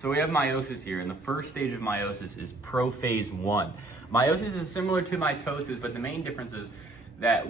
So we have meiosis here, and the first stage of meiosis is prophase 1. Meiosis is similar to mitosis, but the main difference is that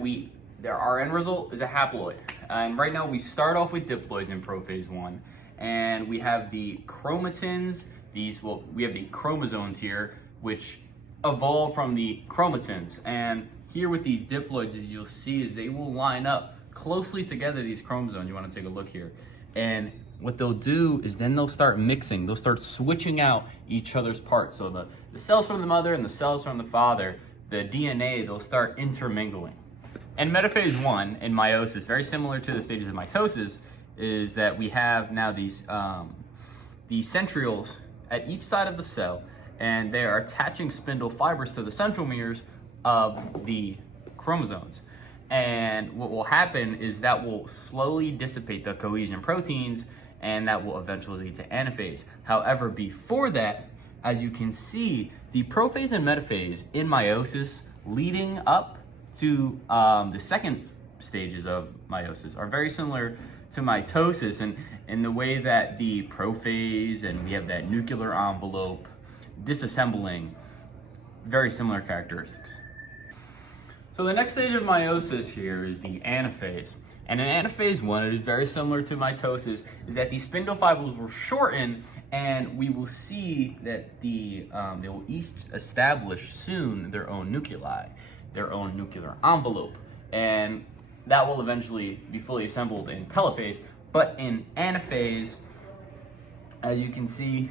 our end result is a haploid. And right now we start off with diploids in prophase 1, and we have the chromatins, we have the chromosomes here, which evolve from the chromatins. And here with these diploids, as you'll see, is they will line up closely together, these chromosomes. You want to take a look here. And what they'll do is then they'll start mixing. They'll start switching out each other's parts. So the cells from the mother and the cells from the father, the DNA, they'll start intermingling. And metaphase 1 in meiosis, very similar to the stages of mitosis, is that we have now these centrioles at each side of the cell, and they are attaching spindle fibers to the centromeres of the chromosomes. And what will happen is that will slowly dissipate the cohesion proteins, and that will eventually lead to anaphase. However, before that, as you can see, the prophase and metaphase in meiosis leading up to the second stages of meiosis are very similar to mitosis, and in the way that the prophase and we have that nuclear envelope disassembling, very similar characteristics. So the next stage of meiosis here is the anaphase. And in anaphase 1, it is very similar to mitosis, is that these spindle fibers will shorten, and we will see that they will each establish soon their own nuclei, their own nuclear envelope. And that will eventually be fully assembled in telophase. But in anaphase, as you can see,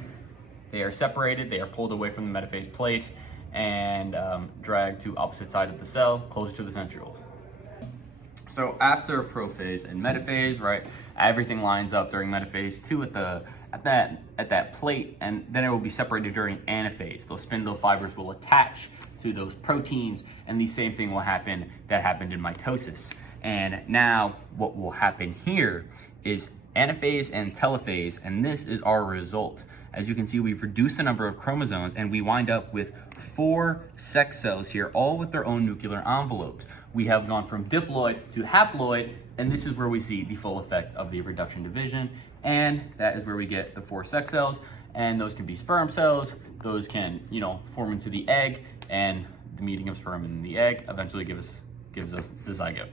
they are separated, they are pulled away from the metaphase plate, and dragged to opposite side of the cell, closer to the centrioles. So after prophase and metaphase, right, everything lines up during metaphase 2 at that plate, and then it will be separated during anaphase. Those spindle fibers will attach to those proteins, and the same thing will happen that happened in mitosis. And now what will happen here is anaphase and telophase, and this is our result. As you can see, we've reduced the number of chromosomes, and we wind up with 4 sex cells here, all with their own nuclear envelopes. We have gone from diploid to haploid, and this is where we see the full effect of the reduction division, and that is where we get the 4 sex cells, and those can be sperm cells. Those can, form into the egg, and the meeting of sperm and the egg eventually gives us the zygote.